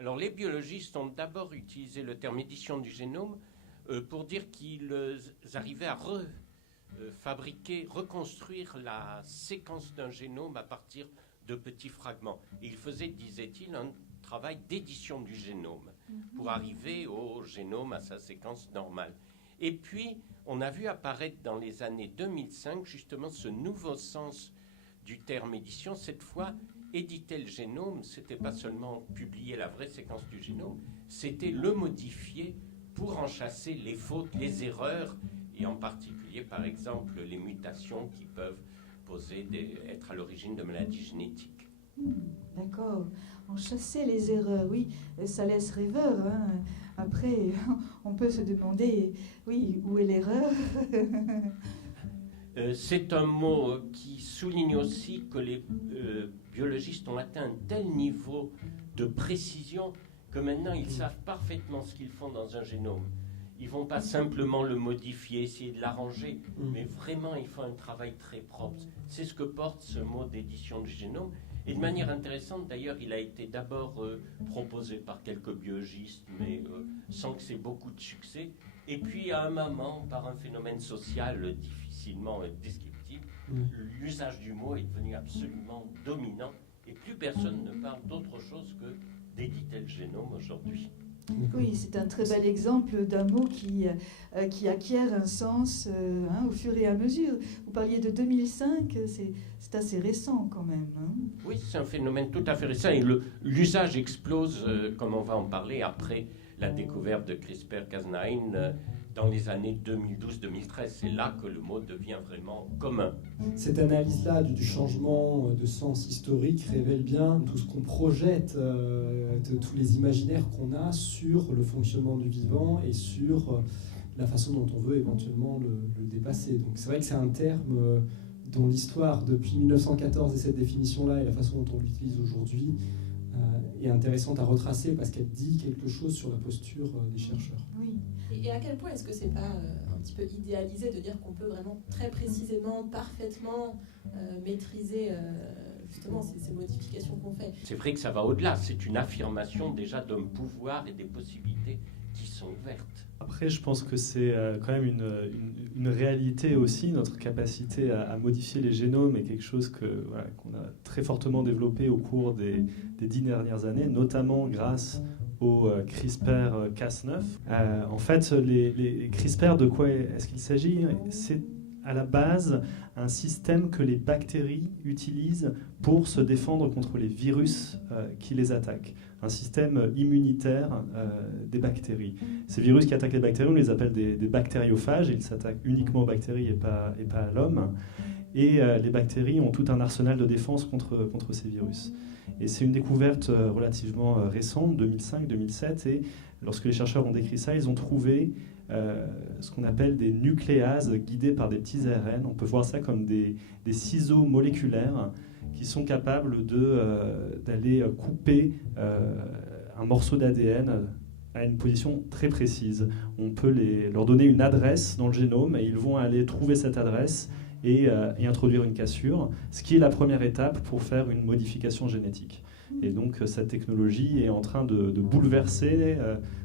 Alors les biologistes ont d'abord utilisé le terme édition du génome pour dire qu'ils arrivaient à fabriquer, reconstruire la séquence d'un génome à partir de petits fragments. Et ils faisaient, disait-il, un travail d'édition du génome pour arriver au génome, à sa séquence normale. Et puis, on a vu apparaître dans les années 2005 justement ce nouveau sens du terme édition. Cette fois, éditer le génome, c'était pas seulement publier la vraie séquence du génome, c'était le modifier pour en chasser les fautes, les erreurs, et en particulier, par exemple, les mutations qui peuvent être à l'origine de maladies génétiques. D'accord. En chasser les erreurs, oui, ça laisse rêveur. Hein. Après, on peut se demander, oui, où est l'erreur? C'est un mot qui souligne aussi que les biologistes ont atteint un tel niveau de précision que maintenant ils savent parfaitement ce qu'ils font dans un génome. Ils ne vont pas simplement le modifier, essayer de l'arranger, mais vraiment ils font un travail très propre. C'est ce que porte ce mot d'édition du génome. Et de manière intéressante, d'ailleurs, il a été d'abord proposé par quelques biologistes, mais sans que c'est beaucoup de succès. Et puis, à un moment, par un phénomène social difficilement descriptible, l'usage du mot est devenu absolument dominant. Et plus personne ne parle d'autre chose que d'éditer le génome aujourd'hui. Oui, c'est un très bel exemple d'un mot qui acquiert un sens au fur et à mesure. Vous parliez de 2005, c'est assez récent quand même. Hein. Oui, c'est un phénomène tout à fait récent et l'usage explose, comme on va en parler, après la découverte de CRISPR-Cas9 dans les années 2012-2013. C'est là que le mot devient vraiment commun. Cette analyse-là du changement de sens historique révèle bien tout ce qu'on projette, tous les imaginaires qu'on a sur le fonctionnement du vivant et sur la façon dont on veut éventuellement le dépasser. Donc c'est vrai que c'est un terme dont l'histoire depuis 1914 et cette définition-là et la façon dont on l'utilise aujourd'hui est intéressante à retracer parce qu'elle dit quelque chose sur la posture des chercheurs. Oui. Et à quel point est-ce que c'est pas un petit peu idéalisé de dire qu'on peut vraiment très précisément, parfaitement maîtriser justement ces modifications qu'on fait? C'est vrai que ça va au-delà, c'est une affirmation déjà d'un pouvoir et des possibilités qui sont ouvertes. Après, je pense que c'est quand même une réalité aussi. Notre capacité à modifier les génomes est quelque chose qu'on a très fortement développé au cours des 10 dernières années, notamment grâce au CRISPR-Cas9. En fait, les CRISPR, de quoi est-ce qu'il s'agit? C'est à la base un système que les bactéries utilisent pour se défendre contre les virus qui les attaquent. Un système immunitaire des bactéries. Ces virus qui attaquent les bactéries, on les appelle des bactériophages. Ils s'attaquent uniquement aux bactéries et pas à l'homme. Et les bactéries ont tout un arsenal de défense contre ces virus. Et c'est une découverte relativement récente, 2005-2007. Et lorsque les chercheurs ont décrit ça, ils ont trouvé ce qu'on appelle des nucléases guidées par des petits ARN. On peut voir ça comme des ciseaux moléculaires qui sont capables d'aller couper un morceau d'ADN à une position très précise. On peut leur donner une adresse dans le génome et ils vont aller trouver cette adresse et introduire une cassure, ce qui est la première étape pour faire une modification génétique. Et donc cette technologie est en train de bouleverser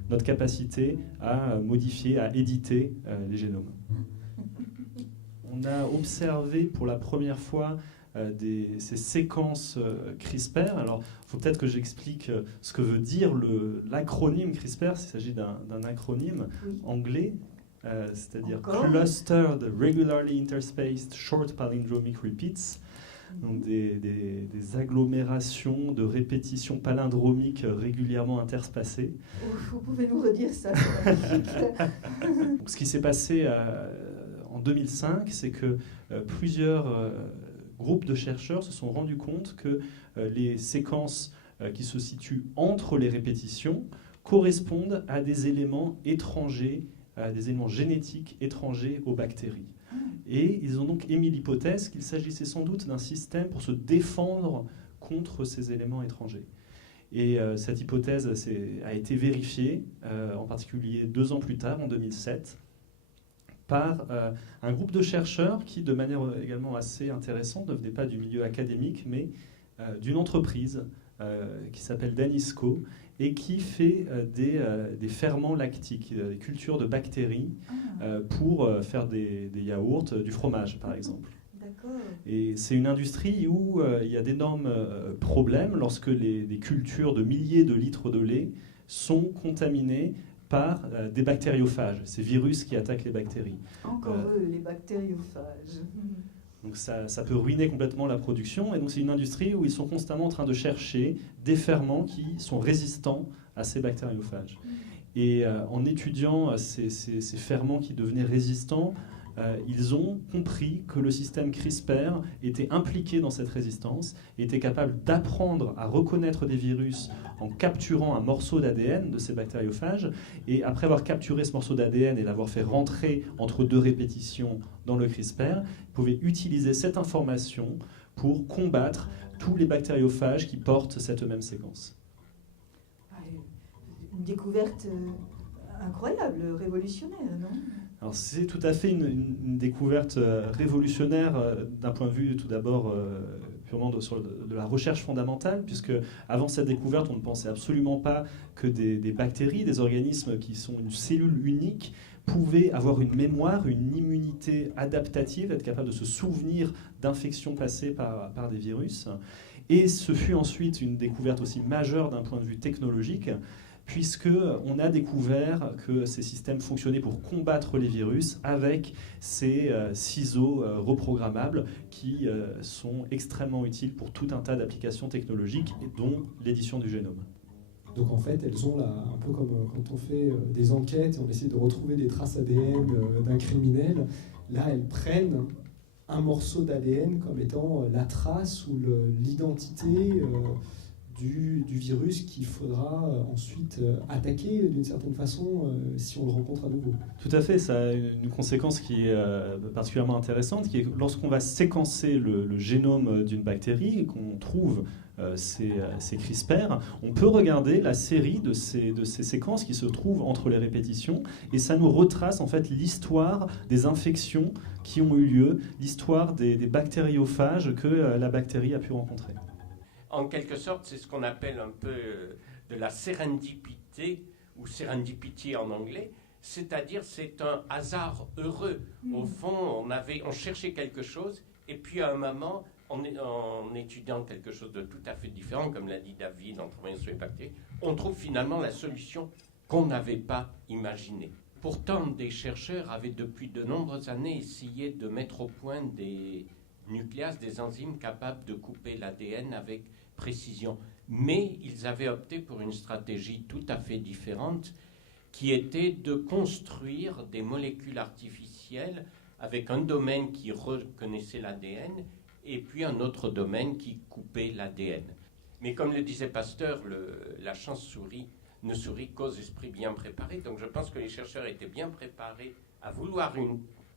notre capacité à modifier, à éditer les génomes. On a observé pour la première fois ces séquences CRISPR. Alors, il faut peut-être que j'explique ce que veut dire l'acronyme CRISPR. Il s'agit d'un acronyme anglais, c'est-à-dire Clustered Regularly Interspaced Short Palindromic Repeats. Donc des agglomérations de répétitions palindromiques régulièrement interspacées. Vous pouvez nous redire ça? Donc, ce qui s'est passé en 2005, c'est que plusieurs groupes de chercheurs se sont rendus compte que les séquences qui se situent entre les répétitions correspondent à des éléments étrangers, à des éléments génétiques étrangers aux bactéries. Et ils ont donc émis l'hypothèse qu'il s'agissait sans doute d'un système pour se défendre contre ces éléments étrangers. Et cette hypothèse a été vérifiée, en particulier 2 ans plus tard, en 2007, par un groupe de chercheurs qui, de manière également assez intéressante, ne venait pas du milieu académique, mais d'une entreprise qui s'appelle Danisco et qui fait des ferments lactiques, des cultures de bactéries pour faire des yaourts, du fromage par exemple. D'accord. Et c'est une industrie où il y a d'énormes problèmes lorsque des cultures de milliers de litres de lait sont contaminées par des bactériophages, ces virus qui attaquent les bactéries. Encore eux, les bactériophages. Donc ça peut ruiner complètement la production. Et donc c'est une industrie où ils sont constamment en train de chercher des ferments qui sont résistants à ces bactériophages. Et en étudiant ces ferments qui devenaient résistants, ils ont compris que le système CRISPR était impliqué dans cette résistance, était capable d'apprendre à reconnaître des virus en capturant un morceau d'ADN de ces bactériophages. Et après avoir capturé ce morceau d'ADN et l'avoir fait rentrer entre 2 répétitions dans le CRISPR, ils pouvaient utiliser cette information pour combattre tous les bactériophages qui portent cette même séquence. Une découverte incroyable, révolutionnaire, non ? Alors c'est tout à fait une découverte révolutionnaire d'un point de vue tout d'abord purement de la recherche fondamentale, puisque avant cette découverte, on ne pensait absolument pas que des bactéries, des organismes qui sont une cellule unique, pouvaient avoir une mémoire, une immunité adaptative, être capable de se souvenir d'infections passées par des virus. Et ce fut ensuite une découverte aussi majeure d'un point de vue technologique, puisqu'on a découvert que ces systèmes fonctionnaient pour combattre les virus avec ces ciseaux reprogrammables qui sont extrêmement utiles pour tout un tas d'applications technologiques, dont l'édition du génome. Donc en fait, elles ont là, un peu comme quand on fait des enquêtes et on essaie de retrouver des traces ADN d'un criminel, là elles prennent un morceau d'ADN comme étant la trace ou l'identité du virus qu'il faudra ensuite attaquer d'une certaine façon si on le rencontre à nouveau. Tout à fait, ça a une conséquence qui est particulièrement intéressante, qui est que lorsqu'on va séquencer le génome d'une bactérie et qu'on trouve ces CRISPR, on peut regarder la série de ces séquences qui se trouvent entre les répétitions, et ça nous retrace en fait l'histoire des infections qui ont eu lieu, l'histoire des bactériophages que la bactérie a pu rencontrer. En quelque sorte, c'est ce qu'on appelle un peu de la sérendipité, ou serendipity en anglais, c'est-à-dire c'est un hasard heureux. Au fond, on cherchait quelque chose, et puis à un moment, en étudiant quelque chose de tout à fait différent, comme l'a dit David, en travaillant sur les bactéries, on trouve finalement la solution qu'on n'avait pas imaginée. Pourtant, des chercheurs avaient depuis de nombreuses années essayé de mettre au point des nucléases, des enzymes capables de couper l'ADN avec précision. Mais ils avaient opté pour une stratégie tout à fait différente, qui était de construire des molécules artificielles avec un domaine qui reconnaissait l'ADN et puis un autre domaine qui coupait l'ADN. Mais comme le disait Pasteur, la chance ne sourit qu'aux esprits bien préparés. Donc je pense que les chercheurs étaient bien préparés à vouloir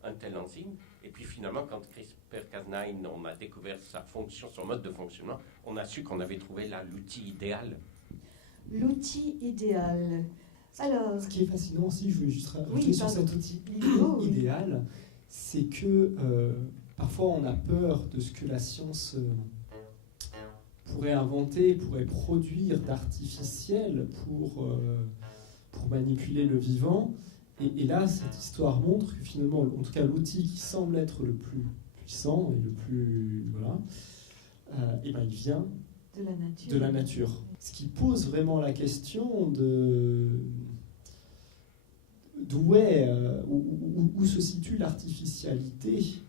un tel enzyme. Et puis finalement, quand CRISPR-Cas9, on a découvert sa fonction, son mode de fonctionnement, on a su qu'on avait trouvé là l'outil idéal. L'outil idéal. Alors, ce qui est fascinant aussi, je voulais juste rajouter sur cet outil idéal, c'est que parfois on a peur de ce que la science pourrait inventer, pourrait produire d'artificiel pour manipuler le vivant. Et là, cette histoire montre que finalement, en tout cas, l'outil qui semble être le plus puissant et le plus... Voilà, et ben, il vient de la nature. Ce qui pose vraiment la question où se situe l'artificialité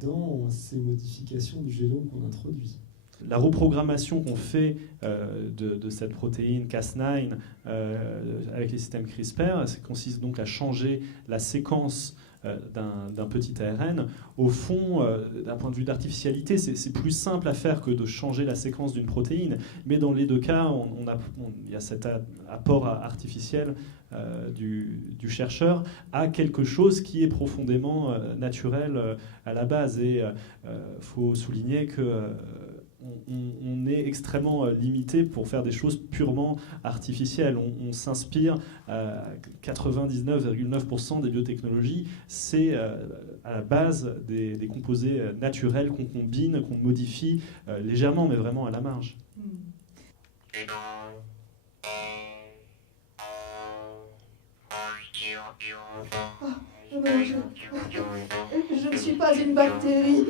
dans ces modifications du génome qu'on introduit. La reprogrammation qu'on fait de cette protéine Cas9 avec les systèmes CRISPR, ça consiste donc à changer la séquence d'un petit ARN. Au fond, d'un point de vue d'artificialité, c'est plus simple à faire que de changer la séquence d'une protéine, mais dans les deux cas, il y a cet apport artificiel du chercheur à quelque chose qui est profondément naturel à la base. Et faut souligner que on est extrêmement limité pour faire des choses purement artificielles. On s'inspire, 99,9% des biotechnologies, c'est à la base des composés naturels qu'on combine, qu'on modifie légèrement, mais vraiment à la marge. Je ne suis pas une bactérie.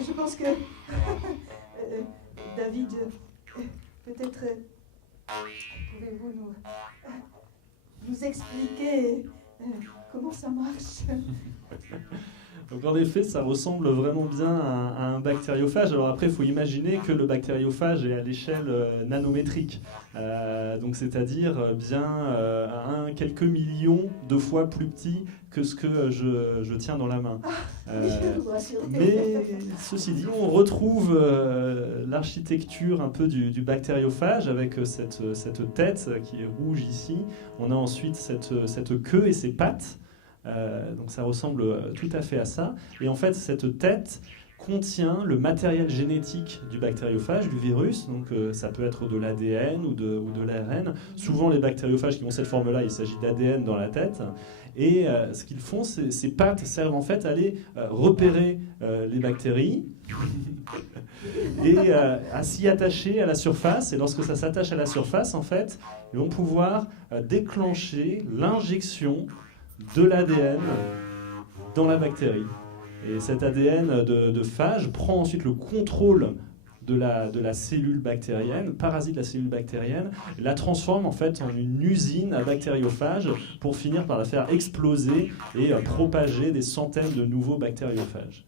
Je pense que David, peut-être pouvez-vous nous expliquer comment ça marche? Donc en effet, ça ressemble vraiment bien à un bactériophage. Alors après, il faut imaginer que le bactériophage est à l'échelle nanométrique. Donc c'est-à-dire bien quelques millions de fois plus petit que ce que je tiens dans la main. Mais ceci dit, on retrouve l'architecture un peu du bactériophage avec cette tête qui est rouge ici. On a ensuite cette queue et ses pattes. Donc ça ressemble tout à fait à ça. Et en fait, cette tête contient le matériel génétique du bactériophage, du virus. Donc ça peut être de l'ADN ou de l'ARN. Souvent, les bactériophages qui ont cette forme-là, il s'agit d'ADN dans la tête. Et ce qu'ils font, ces pattes servent en fait à aller repérer les bactéries et à s'y attacher à la surface. Et lorsque ça s'attache à la surface, en fait, ils vont pouvoir déclencher l'injection de l'ADN dans la bactérie. Et cet ADN de phage prend ensuite le contrôle de la cellule bactérienne, parasite la cellule bactérienne, la transforme en fait en une usine à bactériophages pour finir par la faire exploser et propager des centaines de nouveaux bactériophages.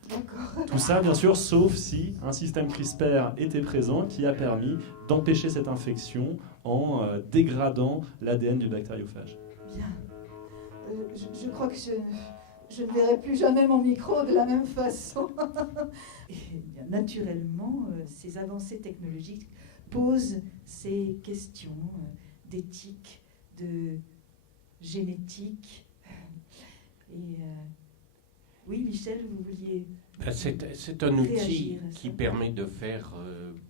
Tout ça, bien sûr, sauf si un système CRISPR était présent qui a permis d'empêcher cette infection en dégradant l'ADN du bactériophage. Bien. Je crois que je ne verrai plus jamais mon micro de la même façon. Et bien, naturellement, ces avancées technologiques posent ces questions d'éthique, de génétique. Et oui, Michel, vous vouliez... C'est un outil qui permet de faire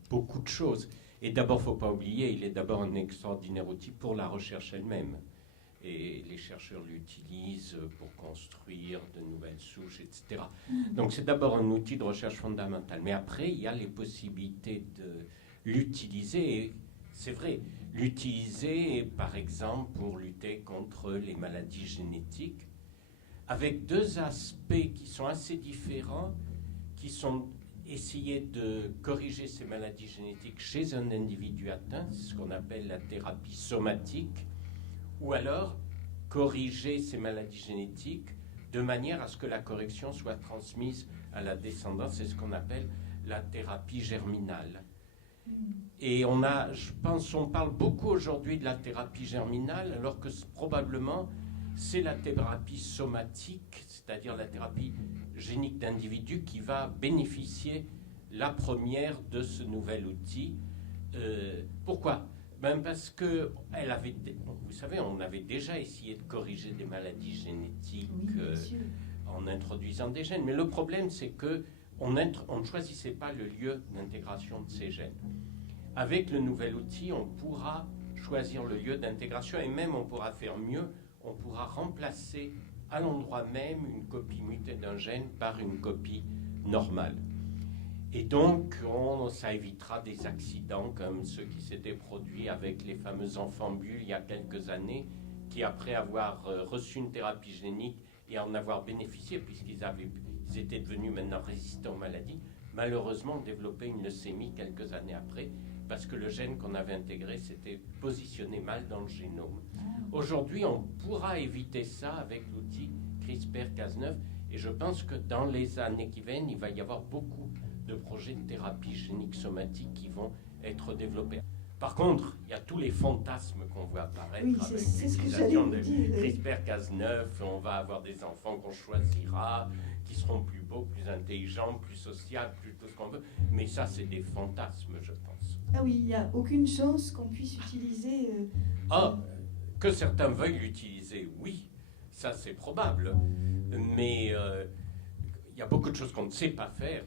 beaucoup de choses. Et d'abord, il ne faut pas oublier, il est d'abord un extraordinaire outil pour la recherche elle-même. Et les chercheurs l'utilisent pour construire de nouvelles souches, etc. Donc c'est d'abord un outil de recherche fondamentale. Mais après, il y a les possibilités de l'utiliser. Et c'est vrai, l'utiliser, par exemple, pour lutter contre les maladies génétiques, avec deux aspects qui sont assez différents, qui sont essayer de corriger ces maladies génétiques chez un individu atteint, c'est ce qu'on appelle la thérapie somatique, ou alors corriger ces maladies génétiques de manière à ce que la correction soit transmise à la descendance. C'est ce qu'on appelle la thérapie germinale. Et je pense, on parle beaucoup aujourd'hui de la thérapie germinale, alors que probablement c'est la thérapie somatique, c'est-à-dire la thérapie génique d'individus qui va bénéficier la première de ce nouvel outil. Pourquoi ? Parce que vous savez, on avait déjà essayé de corriger des maladies génétiques en introduisant des gènes. Mais le problème, c'est qu'on ne choisissait pas le lieu d'intégration de ces gènes. Avec le nouvel outil, on pourra choisir le lieu d'intégration et même on pourra faire mieux. On pourra remplacer à l'endroit même une copie mutée d'un gène par une copie normale. Et donc, ça évitera des accidents comme ceux qui s'étaient produits avec les fameux enfants bulles il y a quelques années, qui après avoir reçu une thérapie génique et en avoir bénéficié, puisqu'ils étaient devenus maintenant résistants aux maladies, malheureusement ont développé une leucémie quelques années après, parce que le gène qu'on avait intégré s'était positionné mal dans le génome. Aujourd'hui, on pourra éviter ça avec l'outil CRISPR-Cas9, et je pense que dans les années qui viennent, il va y avoir beaucoup de projets de thérapie génique somatique qui vont être développés. Par contre, il y a tous les fantasmes qu'on voit apparaître avec l'utilisation de CRISPR-Cas9. On va avoir des enfants qu'on choisira, qui seront plus beaux, plus intelligents, plus sociables, plus tout ce qu'on veut. Mais ça, c'est des fantasmes, je pense. Ah oui, il n'y a aucune chance qu'on puisse utiliser... Que certains veuillent l'utiliser, oui, ça c'est probable. Mais il y a beaucoup de choses qu'on ne sait pas faire.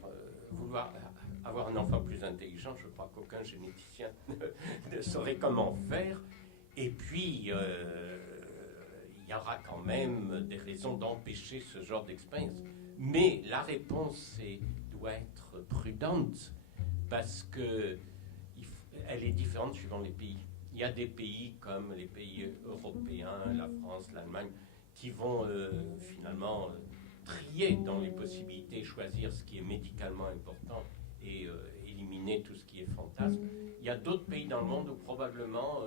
Vouloir avoir un enfant plus intelligent, je crois qu'aucun généticien ne saurait comment faire. Et puis, il y aura quand même des raisons d'empêcher ce genre d'expérience. Mais la réponse doit être prudente, parce que elle est différente suivant les pays. Il y a des pays comme les pays européens, la France, l'Allemagne, qui vont finalement trier dans les possibilités, choisir ce qui est médicalement important et éliminer tout ce qui est fantasme. Il y a d'autres pays dans le monde où probablement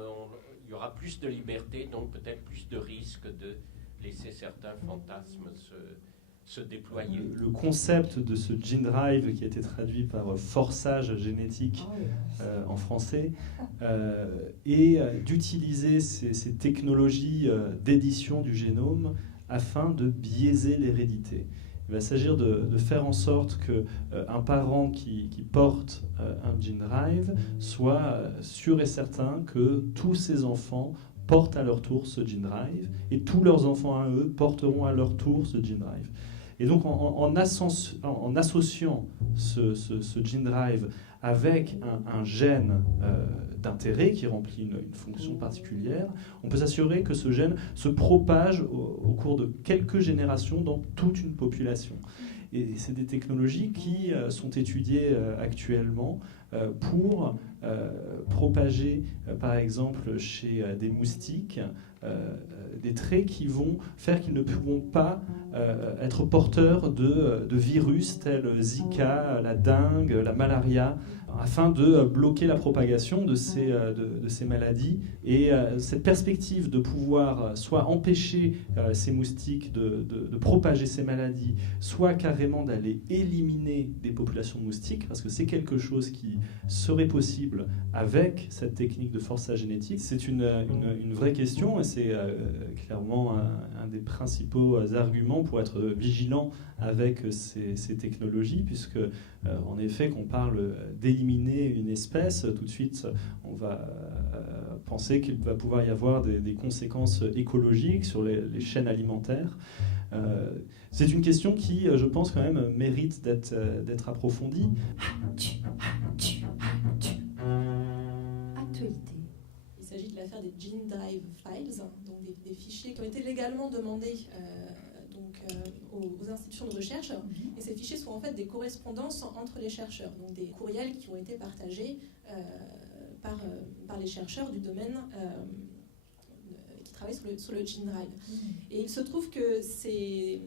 il y aura plus de liberté, donc peut-être plus de risques de laisser certains fantasmes se déployer. Le concept de ce gene drive qui a été traduit par forçage génétique en français est d'utiliser ces technologies d'édition du génome afin de biaiser l'hérédité. Il va s'agir de faire en sorte qu'un parent qui porte un gene drive soit sûr et certain que tous ses enfants portent à leur tour ce gene drive et tous leurs enfants à eux porteront à leur tour ce gene drive. Et donc en associant ce gene drive avec un gène d'intérêt qui remplit une fonction particulière, on peut s'assurer que ce gène se propage au cours de quelques générations dans toute une population. Et c'est des technologies qui sont étudiées actuellement pour propager, par exemple, chez des moustiques, des traits qui vont faire qu'ils ne pourront pas être porteurs de virus tels Zika, la dengue, la malaria, afin de bloquer la propagation de ces maladies. Et cette perspective de pouvoir soit empêcher ces moustiques de propager ces maladies, soit carrément d'aller éliminer des populations de moustiques, parce que c'est quelque chose qui serait possible avec cette technique de forçage génétique, c'est une vraie question et c'est clairement un des principaux arguments pour être vigilant avec ces technologies, puisque en effet, qu'on parle d'éliminer une espèce, tout de suite, on va penser qu'il va pouvoir y avoir des conséquences écologiques sur les chaînes alimentaires. C'est une question qui, je pense, quand même, mérite d'être approfondie. Actualité. Il s'agit de l'affaire des Gene Drive Files, donc des fichiers qui ont été légalement demandés aux institutions de recherche. Et ces fichiers sont en fait des correspondances entre les chercheurs, donc des courriels qui ont été partagés par les chercheurs du domaine qui travaillent sur le Gene Drive. Et il se trouve que ces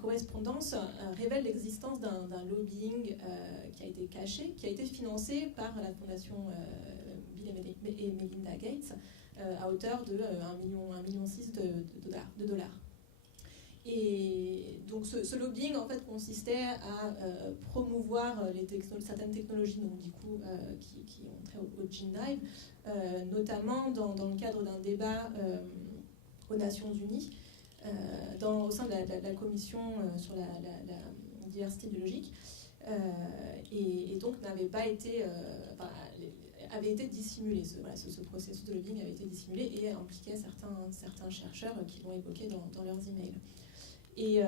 correspondances révèlent l'existence d'un lobbying qui a été caché, qui a été financé par la fondation Bill et Melinda Gates à hauteur de 1,6 million de dollars. Et donc ce lobbying en fait consistait à promouvoir certaines technologies donc, du coup, qui ont trait au Gene Drive, notamment dans le cadre d'un débat aux Nations Unies, au sein de la commission sur la diversité biologique, et donc n'avait pas été avait été dissimulé. Ce processus de lobbying avait été dissimulé et impliquait certains chercheurs qui l'ont évoqué dans leurs emails. Et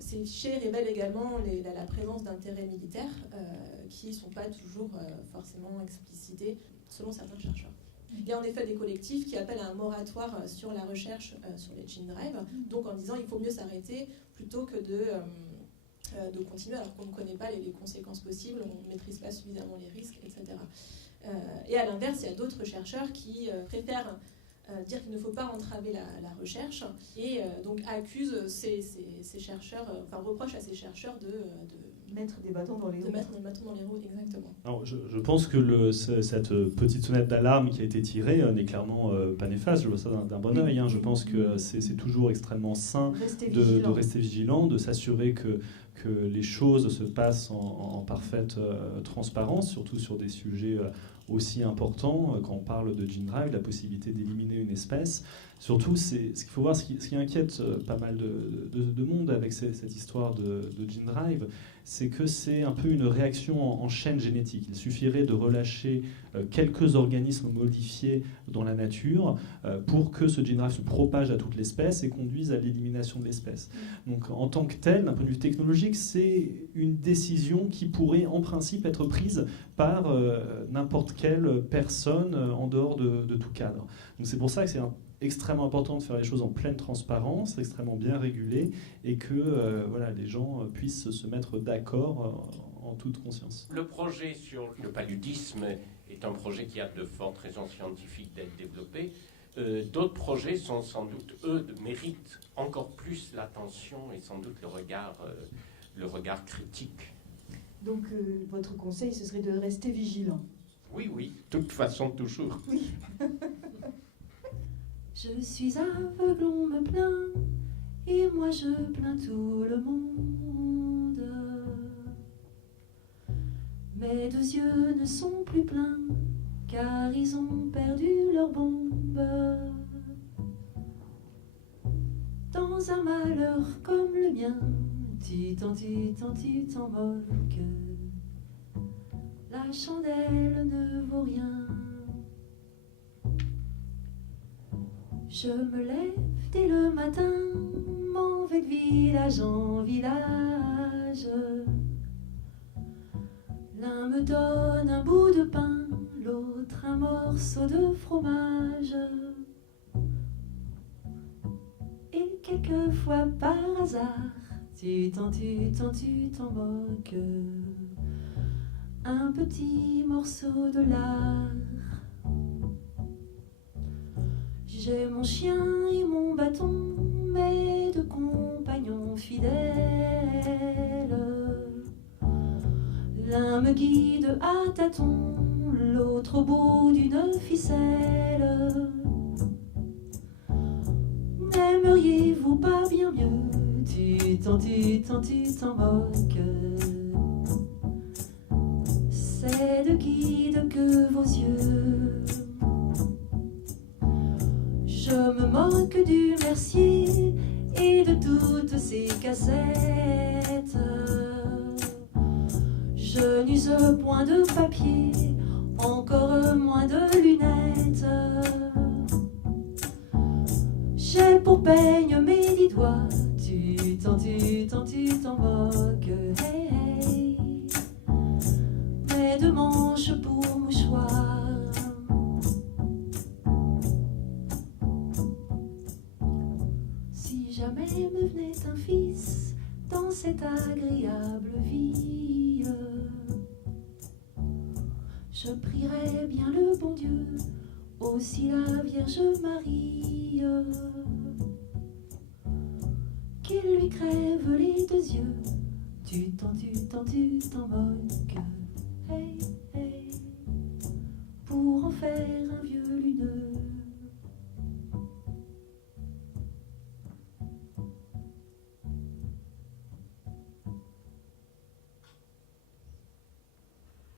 ces fichiers révèlent également la présence d'intérêts militaires qui ne sont pas toujours forcément explicités selon certains chercheurs. Il y a en effet des collectifs qui appellent à un moratoire sur la recherche sur les Gene Drive, donc en disant qu'il faut mieux s'arrêter plutôt que de continuer alors qu'on ne connaît pas les conséquences possibles, on ne maîtrise pas suffisamment les risques, etc. Et à l'inverse, il y a d'autres chercheurs qui préfèrent dire qu'il ne faut pas entraver la recherche et donc accusent ces chercheurs, reprochent à ces chercheurs de mettre des bâtons dans les roues. De mettre des bâtons dans les roues, exactement. Alors, je pense que cette petite sonnette d'alarme qui a été tirée n'est clairement pas néfaste. Je vois ça d'un bon œil. Je pense que c'est toujours extrêmement sain de rester vigilant, de s'assurer que les choses se passent en parfaite transparence, surtout sur des sujets aussi importants. Quand on parle de Gene Drive, la possibilité d'éliminer une espèce. Surtout, ce qu'il faut voir, ce qui inquiète pas mal de monde avec cette histoire de Gene Drive, c'est que c'est un peu une réaction en chaîne génétique. Il suffirait de relâcher quelques organismes modifiés dans la nature pour que ce Gene Drive se propage à toute l'espèce et conduise à l'élimination de l'espèce. Donc, en tant que tel, d'un point de vue technologique, c'est une décision qui pourrait en principe être prise par n'importe quelle personne en dehors de tout cadre. Donc, c'est pour ça que c'est extrêmement important de faire les choses en pleine transparence, extrêmement bien régulé, et que les gens puissent se mettre d'accord en toute conscience. Le projet sur le paludisme est un projet qui a de fortes raisons scientifiques d'être développé. D'autres projets sont sans doute, eux, méritent encore plus l'attention et sans doute le regard critique. Donc, votre conseil, ce serait de rester vigilant. Oui, oui, de toute façon, toujours. Oui. Je suis aveugle, on me plaint, et moi je plains tout le monde. Mes deux yeux ne sont plus pleins, car ils ont perdu leur bombe. Dans un malheur comme le mien, tu t'en moques. La chandelle ne vaut rien. Je me lève dès le matin, m'en vais de village en village. L'un me donne un bout de pain, l'autre un morceau de fromage. Et quelquefois par hasard, tu t'en moques. Un petit morceau de lard. J'ai mon chien et mon bâton, mes deux compagnons fidèles. L'un me guide à tâtons, l'autre au bout d'une ficelle. N'aimeriez-vous pas bien mieux? Tu t'en moques. C'est de guide que vos yeux. Je me moque du Mercier et de toutes ses cassettes. Je n'use point de papier, encore moins de lunettes. J'ai pour peigne mes 10 doigts, tu t'en moques. Hey, hey. Mes deux manches pour mouchoir. Si jamais me venait un fils dans cette agréable vie, je prierais bien le bon Dieu, aussi la Vierge Marie, qu'il lui crève les deux yeux. Tu t'en moques. Hey.